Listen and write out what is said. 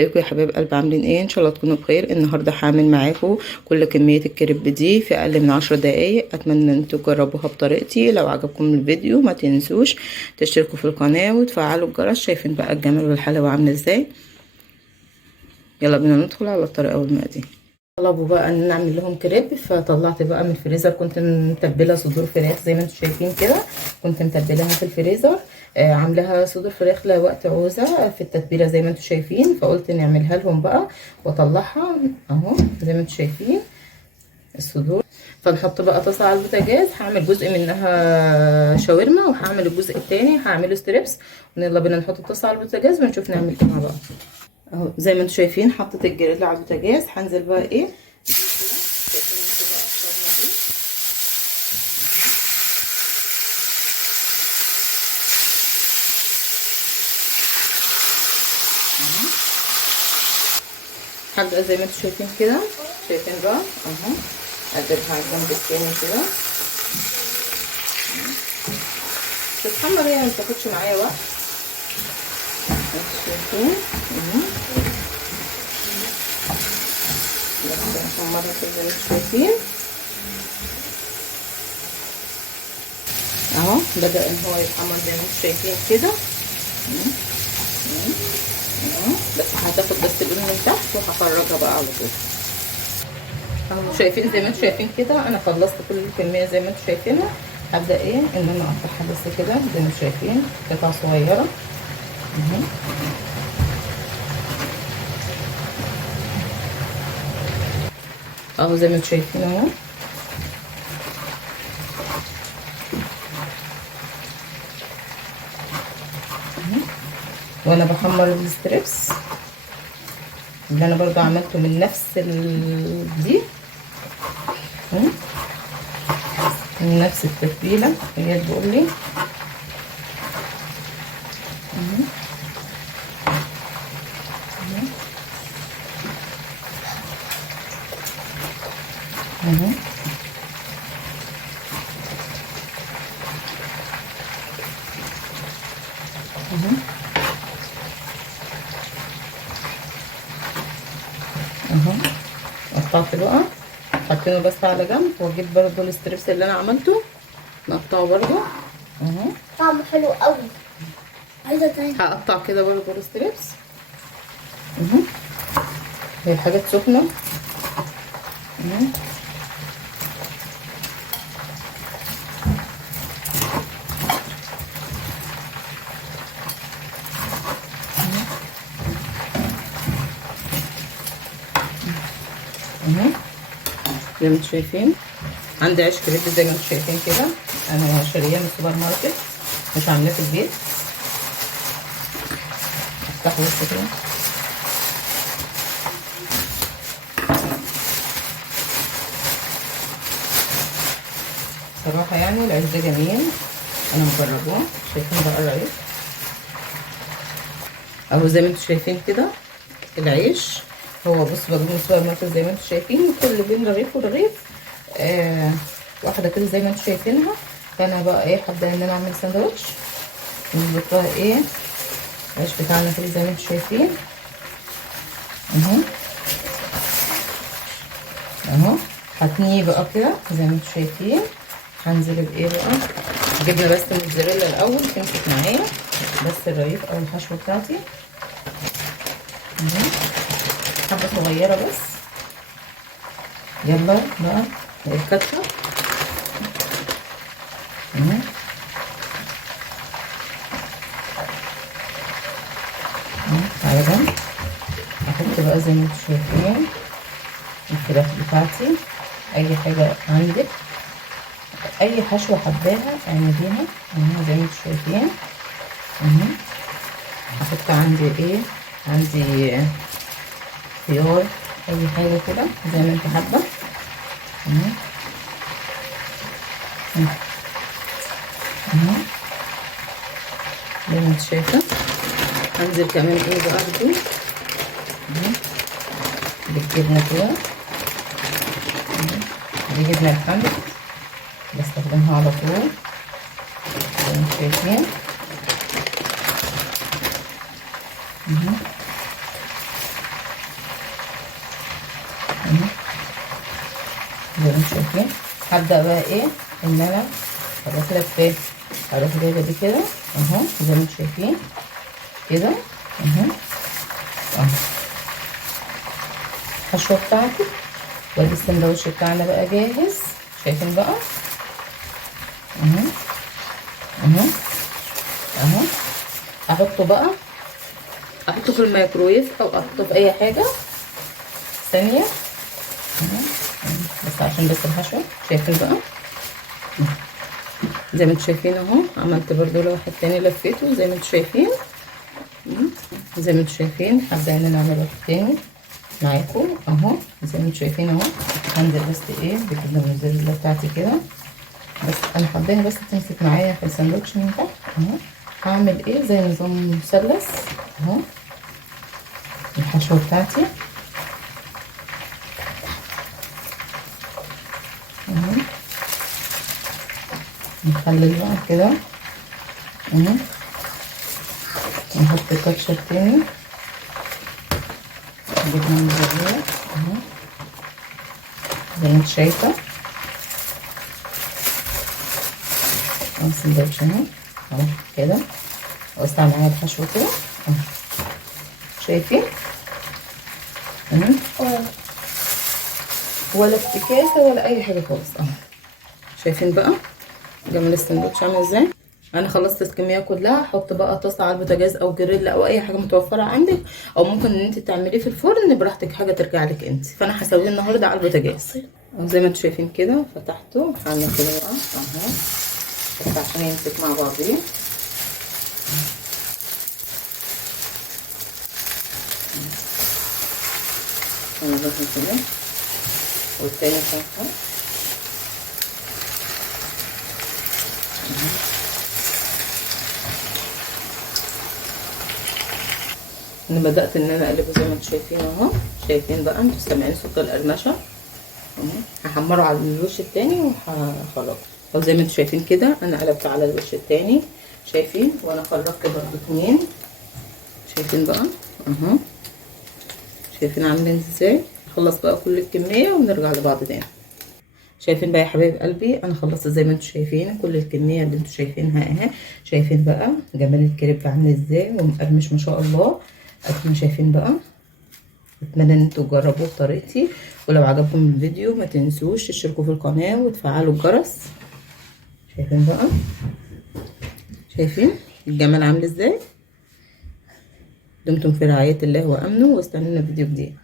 ازيكم يا حبايب قلب، عاملين ايه؟ ان شاء الله تكونوا بخير. النهارده هعمل معاكم كل كميه الكريب دي في اقل من 10 دقايق. اتمنى ان انتوا تجربوها بطريقتي. لو عجبكم الفيديو ما تنسوش تشتركوا في القناه وتفعلوا الجرس. شايفين بقى الجمال والحلاوه عامله ازاي؟ يلا بينا ندخل على الطريقه والمقادير. طلبوا بقى ان نعمل لهم كريب، فطلعت بقى من الفريزر. كنت متبله صدور فراخ زي ما انتم شايفين كده، كنت متبلاها في الفريزر. عاملاها صدور فراخ لوقت عوزه في التتبيله زي ما انتم شايفين، فقلت نعملها لهم بقى واطلعها اهو زي ما انتم شايفين الصدور. فنحط بقى طاسه على البوتاجاز، هعمل جزء منها شاورما وهعمل الجزء التاني هعمله ستريبس. يلا بينا نحط الطاسه على البوتاجاز ونشوف نعمل ايه مع بعض. اهو زي ما انتم شايفين حطيت الجريل على البوتاجاز. هنزل بقى ايه هبدأ زي ما انتم شايفين كده، شايفين بقى اهو اقلبها على الجنب التاني كده تتحمر، يعني متاخدش معايا وقت. انتوا شايفين اهو بس نحمرها كده زي ما انتم شايفين اهو. بدأ ان هو يتحمر زي ما انتم شايفين كده بس هتاخد بس اللون من تحت وهخرجها بقى على طول اهو. شايفين زي ما انتم شايفين كده انا خلصت كل الكميه زي ما انتم شايفينها. هبدا ايه ان انا اقطعها بس كده زي ما انتم شايفين قطع صغيره اهو زي ما انتم شايفين اهو. وانا بحمر الستريبس اللي انا برضو عملته من نفس دي من نفس التتبيله اللي هي بتقول لي اهو. قطعت بقى حطينه بس على جنب، واجيب برضو الستريبس اللي انا عملته نقطعه برضو اهو. طعمه حلو قوي. عايزه تاني. هقطع كده برضو الستريبس اهو. هي حاجات سخنه اهو. اهو زي ما انتم شايفين عندي عيش كريب زي ما انتم شايفين كده، انا شاريه من السوبر ماركت مش عاملاه في البيت. افتحه بس كده صراحه، يعني العيش ده جميل انا مجرباه. شايفين بقى العيش اهو زي ما انتم شايفين كده. العيش هو بص بجيبه من السوبر ماركت زي ما انتم شايفين، كل بين رغيف ورغيف واحده كده زي ما انتم شايفينها. فانا بقى ايه حابه ان انا اعمل ساندوتش نظبط بقى ايه العيش بتاعنا كده زي ما انتم شايفين اهو اهو. هتنيه بقى كده زي ما انتم شايفين. هنزل بايه بقى جبنه بس موتزاريلا الاول تمسك معايا بس الرغيف او الحشوه بتاعتي اهو، حبه صغيره بس. يلا بقى الكاتشب اهو على جنب. احط بقى زي ما انتم شايفين الفراخ بتاعتي، اي حاجه عندك اي حشوه حباها اعمليها اهو زي ما انتم شايفين اهو. احط عندي ايه، عندي خيار اي حاجه كده زي ما انت حابه اهو اهو زي ما انت شايفه. هنزل كمان ايه بقى بدي اهو بالجبنه كده. دي جبنه الحمص بستخدمها على طول زي ما انتم شايفين. زي ما انتم شايفين. هبدأ بقى ايه ان انا اروح لفاه، اروح جايبه دي كده اهو زي ما انتم شايفين كده اهو اهو الحشوه بتاعتي. وادي السندوتش بتاعنا بقى جاهز، شايفين بقى اهو اهو اهو. احطه في الميكرويف او احطه في اي حاجه ثانيه اهو، بس عشان بس الحشوه. شايفين بقى زي ما انتم شايفين اهو. عملت برضو لو واحد تاني لفيته زي ما انتم شايفين. زي ما انتم شايفين هبدا ان انا اعمل واحد تاني معاكم اهو زي ما انتم شايفين اهو. هنزل بس ايه بجبنه الموزاريلا بتاعتي كده، بس انا حباها بس تمسك معايا في الساندوتش من تحت اهو. هعمل ايه زي نظام مثلث اهو الحشوه بتاعتي اهو. نخلي بقى كده اهو، نحط كاتشب تاني جبنه موزاريلا اهو زي ما انت شايفه اهو. السندوتش اهو اهو كده، وسع معايا الحشوه كده اهو شايفين اهو، ولا افتكاسه ولا اي حاجه خالص اهو. شايفين بقى جمال السندوتش عامل ازاي. انا خلصت الكميه كلها. احط بقى طاسه على البوتاجاز او جريل او اي حاجه متوفره عندك، او ممكن ان انت تعمليه في الفرن براحتك، حاجه ترجع لك انت. فانا هسويه النهارده على البوتاجاز زي ما انتم شايفين كده. فتحته هعمل كده بقى اهو بس عشان يمسك مع بعضيه. انا بس كده والتاني فتحه انا بدات ان انا اقلبه زي ما انتم شايفين اهو. شايفين بقى انتوا سامعين صوت القرمشه اهو. هحمره على الوش التاني وهخرجه. او زي ما انتم شايفين كده انا قلبت على الوش التاني شايفين، وانا خرجت برضو اتنين. شايفين بقى اهو، شايفين عاملين ازاي. نخلص بقى كل الكميه ونرجع لبعض تاني. شايفين بقى يا حبايب قلبي انا خلصت زي ما انتم شايفين كل الكميه اللي انتم شايفينها اهي. شايفين بقى جمال الكريب عامل ازاي ومقرمش ما شاء الله. انتم شايفين بقى. اتمنى ان انتوا تجربوه بطريقتي، ولو عجبكم الفيديو ما تنسوش تشتركوا في القناه وتفعلوا الجرس. شايفين بقى، شايفين الجمال عامل ازاي. دمتم في رعايه الله وامنه، واستنونا فيديو جديد.